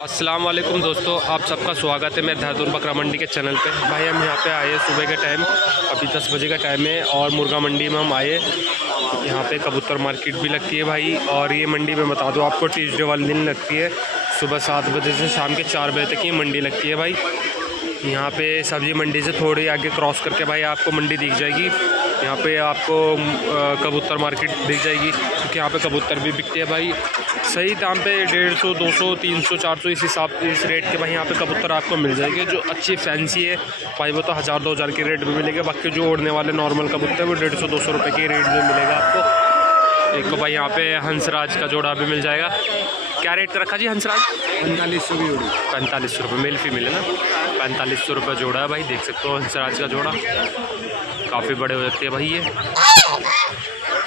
अस्सलाम वालेकुम दोस्तों, आप सबका स्वागत है मैं देहरादून बकरा मंडी के चैनल पे। भाई हम यहाँ पे आए सुबह के टाइम, अभी 10 बजे का टाइम है और मुर्गा मंडी में हम आए। यहाँ पे कबूतर मार्केट भी लगती है भाई। और ये मंडी में बता दो आपको ट्यूसडे वाले दिन लगती है, सुबह 7 बजे से शाम के 4 बजे तक ये मंडी लगती है भाई। यहाँ पे सब्जी मंडी से थोड़ी आगे क्रॉस करके भाई आपको मंडी दिख जाएगी। यहाँ पे आपको कबूतर मार्केट दिख जाएगी, क्योंकि यहाँ पे कबूतर भी बिकते हैं भाई सही दाम पे। 150, 200, 300, 400 इस रेट के भाई यहाँ पे कबूतर आपको मिल जाएंगे। जो अच्छी फैंसी है भाई वो तो 1000-2000 के रेट में मिलेगा। बाकी जो उड़ने वाले नॉर्मल कबूतर वो 150-200 रुपये के रेट में मिलेगा आपको। एक तो भाई यहाँ पे हंसराज का जोड़ा भी मिल जाएगा। क्या रेट का रखा जी हंसराज? 4500 की जोड़ी। 4500 रुपये, मेल फीमेल है ना। 4500 रुपये जोड़ा है भाई, देख सकते हो हंसराज का जोड़ा। काफ़ी बड़े हो जाते हैं भाई ये,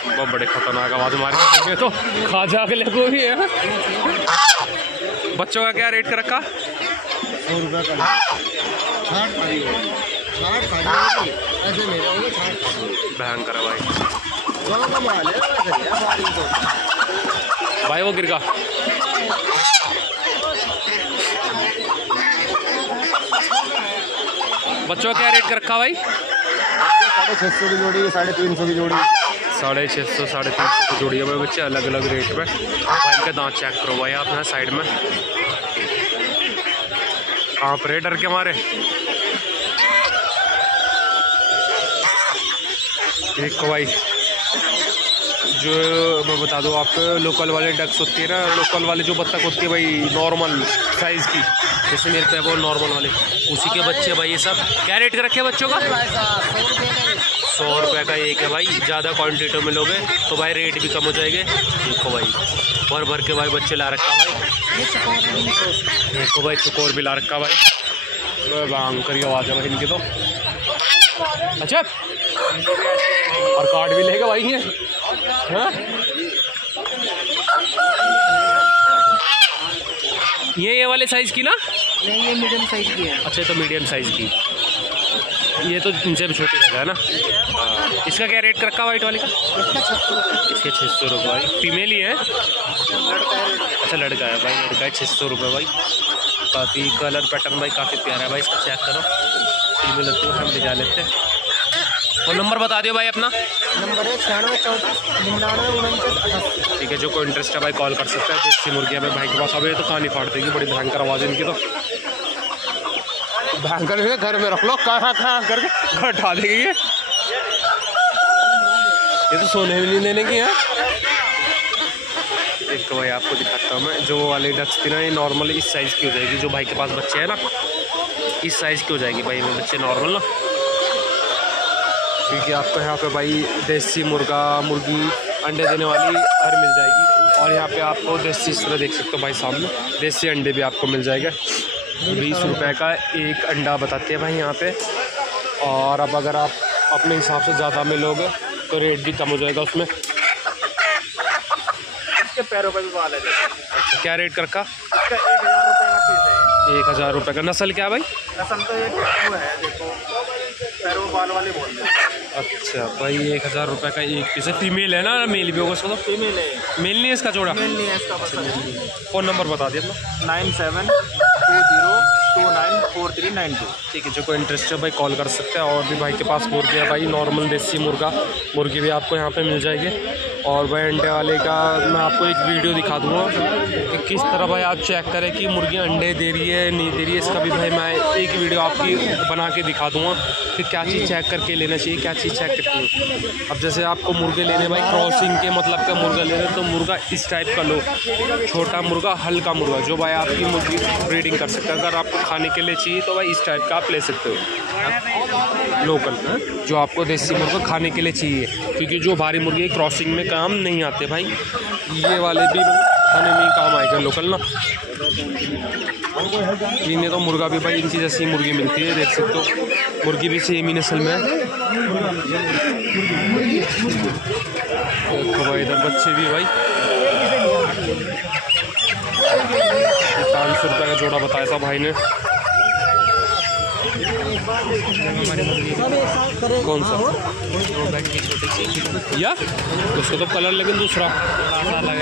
बहुत बड़े खतरनाक आवाज़ मारे तो खा जा के लगो भी है। बच्चों का क्या रेट का रखा? 100 रुपये का। भयंकर है भाई। भाई वो गिर गया। बच्चों का क्या रेट का रखा भाई? 650 की जोड़ी, 350 की जोड़ी। 650, 350 की जोड़ी है भाई बच्चे, अलग अलग रेट में। भाई इनके दांत चेक करो भाई आप यहाँ साइड में। कहाँ पर डर के मारे। एक भाई जो मैं बता दूँ आपको, लोकल वाले डक्स होती है ना, लोकल वाले जो बत्तख होती है भाई नॉर्मल साइज़ की, जैसे मेरे पे वो नॉर्मल वाले, उसी के बच्चे भाई ये सब। क्या रेट का रखे बच्चों का? 100 रुपये का एक है भाई। ज़्यादा क्वान्टिटी में लोगे तो भाई रेट भी कम हो जाएंगे। देखो भाई भर भर के भाई बच्चे ला रखा भाई। देखो भाई चुकोर भी ला रखा भाई। भयंकर की आवाज़ है भाई इनकी तो। अच्छा और कार्ड भी लेगा भाई ये। हाँ ये वाले साइज़ की ना? नहीं, ये मीडियम साइज की है। अच्छा तो मीडियम साइज़ की, ये तो इनसे भी छोटी रहता है ना। हाँ। इसका क्या रेट रखा वाइट वाले का? इसके 600 रुपये भाई। फीमेल ही है? अच्छा लड़का है भाई, लड़का है। 600 रुपये भाई। काफ़ी कलर पैटर्न भाई काफ़ी प्यारा है भाई, इसका चेक करो। फीमेल होती है हम भिजा लेते हैं। और नंबर बता दियो भाई अपना। नंबर है 96 ठीक है, जो कोई इंटरेस्ट है भाई कॉल कर सकता है। देसी मुर्गियाँ में भाई के पास अभी तो कहानी फाड़ देगी, बड़ी भयंकर आवाज़ इनकी तो। भयंकर है, घर में रख लो, कहाँ करके घर उठा देगी ये तो सोने भी नहीं देने की है। एक तो भाई आपको दिखाता हूँ मैं, जो वाले डक्स थी ना ये नॉर्मल इस साइज़ की हो जाएगी। जो भाई के पास बच्चे हैं ना इस साइज़ की हो जाएगी भाई में बच्चे नॉर्मल ना, क्योंकि आपको यहाँ पे भाई देसी मुर्गा मुर्गी अंडे देने वाली हर मिल जाएगी। और यहाँ पे आपको देसी इस तरह देख सकते हो भाई सामने, देसी अंडे भी आपको मिल जाएगा। 20 रुपये का एक अंडा बताते हैं भाई यहाँ पे। और अब अगर आप अपने हिसाब से ज़्यादा में लोगे तो रेट भी कम हो जाएगा उसमें। इसके पैरों पर भी बाल है। अच्छा क्या रेट का रखा? 1000 रुपये का पीस है। 1000 रुपये का। नस्ल क्या भाई? नस्ल तो एक वो है, देखो पैरों बाल वाले बोलते हैं। अच्छा भाई 1000 रुपये का एक पीस है। फीमेल है ना, मेल भी होगा उसका? तो फीमेल है। मेल नहीं है इसका जोड़ा? मेल नहीं है इसका। फ़ोन नंबर बता दिया अपना। 9720294392। ठीक है, जो कोई इंटरेस्ट है भाई कॉल कर सकते हैं। और भी भाई के पास मुर्गी है भाई, नॉर्मल देसी मुर्गी भी आपको यहाँ पे मिल जाएगी। और भाई अंडे वाले का मैं आपको एक वीडियो दिखा दूँगा कि किस तरह भाई आप चेक करें कि मुर्गी अंडे दे रही है नहीं दे रही है। इसका भी भाई मैं एक वीडियो आपकी बना के दिखा दूँगा कि क्या चीज़ चेक करके लेना चाहिए, क्या चीज़ चेक करके नहीं। अब जैसे आपको मुर्गे लेने भाई क्रॉसिंग के मतलब का मुर्गा ले रहे तो मुर्गा इस टाइप का लो, छोटा मुर्गा हल्का मुर्गा, जो भाई आपकी मुर्गी ब्रीडिंग कर सकते हैं। अगर आपको खाने के लिए चाहिए तो भाई इस टाइप का आप ले सकते हो लोकल, जो आपको देसी मुर्गा खाने के लिए चाहिए, क्योंकि जो भारी मुर्गी क्रॉसिंग में काम नहीं आते भाई, ये वाले भी खाने में ही काम आएगा लोकल ना। इन्हें तो मुर्गा भी भाई इनकी जैसी मुर्गी मिलती है, देख सकते हो। मुर्गी भी सेम ही नस्ल में है। देखो भाई इधर बच्चे भी भाई 500 रुपये का जोड़ा बताया था भाई ने। कौन सा या उसको तो कलर लेकिन दूसरा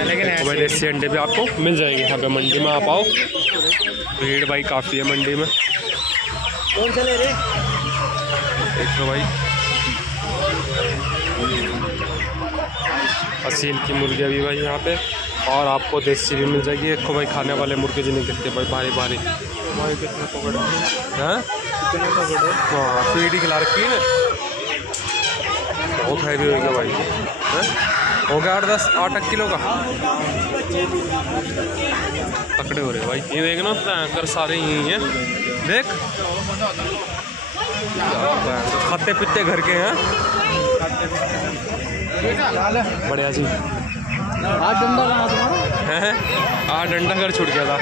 लेकिन भाई देसी अंडे भी आपको मिल जाएंगे यहाँ पे मंडी में। आप आओ, भीड़ भाई काफ़ी है मंडी में। कौन सा ले रहे देखो भाई असील की मुर्गियाँ भी भाई यहाँ पे, और आपको देसी भी मिल जाएगी। देखो भाई खाने वाले मुर्गे जिन्हें कहते हैं भाई भारी भारी। भाई कितने पकड़े हैं कितने पकड़े? हाँ फीड ही खिला रखी है ना, बहुत हैवी होगा भाई। हैं हो गया 8 किलो का पकड़े हो रहे भाई। ये देखना कर सारे यही हैं, देख खाते पीते घर के हैं। बढ़िया जी। आज डंडा लगा तुम्हारा हैं 8 डंडा घर छूट गया था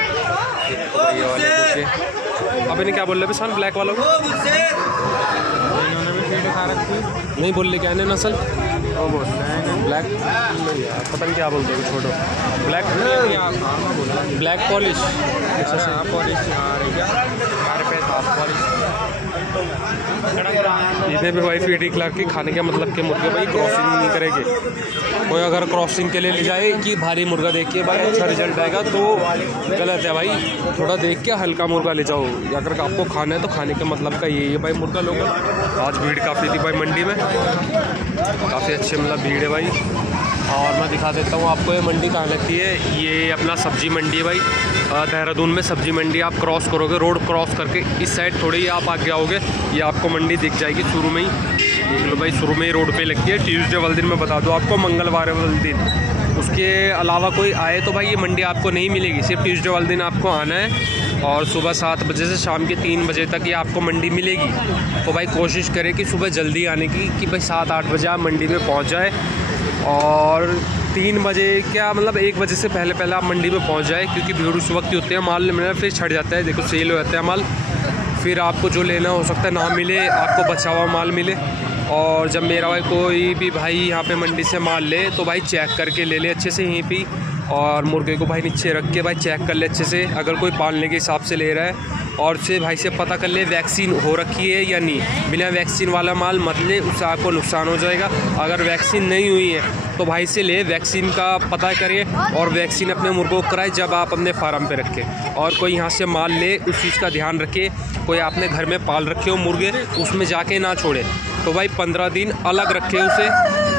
ये वाले कुत्ते। अब इन्हें क्या बोल रहे सन ब्लैक वालों को? इन्होंने भी फीड खा रखी। नहीं बोल रहे क्या है नस्ल? वो बोल रहे हैं ब्लैक पता नहीं क्या बोलते हैं, छोड़ो। Black polish. अच्छा पॉलिश हमारे पे पॉलिश। इन्हें भी भाई फीड खिला के खाने का मतलब के मुर्गे भाई क्रॉसिंग नहीं करेंगे। कोई अगर क्रॉसिंग के लिए ले जाए कि भारी मुर्गा देख के भाई अच्छा रिजल्ट आएगा तो गलत है भाई। थोड़ा देख के हल्का मुर्गा ले जाओ, अगर आपको खाना है तो खाने का मतलब का यही है भाई मुर्गा लोग। आज भीड़ काफ़ी थी भाई मंडी में, काफ़ी अच्छी मतलब भीड़ है भाई। और मैं दिखा देता हूँ आपको ये मंडी कहाँ लगती है। ये अपना सब्जी मंडी है भाई, देहरादून में सब्जी मंडी। आप क्रॉस करोगे, रोड क्रॉस करके इस साइड थोड़ी ही आप आगे आओगे, ये आपको मंडी दिख जाएगी शुरू में ही। देख लो भाई शुरू में ही रोड पे लगती है। ट्यूसडे वाले दिन मैं बता दूँ आपको, मंगलवार वाले दिन। उसके अलावा कोई आए तो भाई ये मंडी आपको नहीं मिलेगी, सिर्फ ट्यूसडे वाले दिन आपको आना है। और सुबह 7 बजे से शाम के 3 बजे तक ये आपको मंडी मिलेगी। तो भाई कोशिश करें कि सुबह जल्दी आने की, कि भाई 7-8 बजे आप मंडी में पहुँच जाए। और 3 बजे क्या मतलब 1 बजे से पहले पहले आप मंडी में पहुंच जाए, क्योंकि भीड़ उस वक्त ही होते हैं। माल मिलना फिर छट जाता है, देखो सेल हो जाता है माल, फिर आपको जो लेना हो सकता है ना मिले, आपको बचा हुआ माल मिले। और जब मेरा भाई कोई भी भाई यहाँ पे मंडी से माल ले तो भाई चेक करके ले ले अच्छे से यहीं पे, और मुर्गे को भाई नीचे रख के भाई चेक कर ले अच्छे से, अगर कोई पालने के हिसाब से ले रहा है। और उससे भाई से पता कर ले वैक्सीन हो रखी है या नहीं। बिना वैक्सीन वाला माल मत ले, उससे आपको नुकसान हो जाएगा। अगर वैक्सीन नहीं हुई है तो भाई से ले, वैक्सीन का पता करिए और वैक्सीन अपने मुर्गों को कराए जब आप अपने फार्म पे रखें। और कोई यहाँ से माल ले उस चीज़ का ध्यान रखे, कोई आपने घर में पाल रखे हो मुर्गे उसमें जाके ना छोड़े, तो भाई 15 दिन अलग रखे उसे,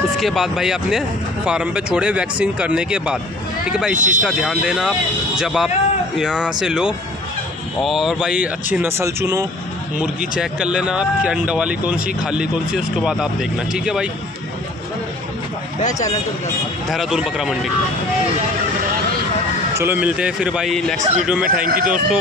उसके बाद भाई अपने फार्म पे छोड़े वैक्सीन करने के बाद। ठीक है भाई, इस चीज़ का ध्यान देना आप जब आप यहाँ से लो। और भाई अच्छी नस्ल चुनो, मुर्गी चेक कर लेना आप कि अंडा वाली कौन सी खाली कौन सी, उसके बाद आप देखना। ठीक है भाई, देहरादून बकरा मंडी। चलो मिलते हैं फिर भाई नेक्स्ट वीडियो में। थैंक यू दोस्तों।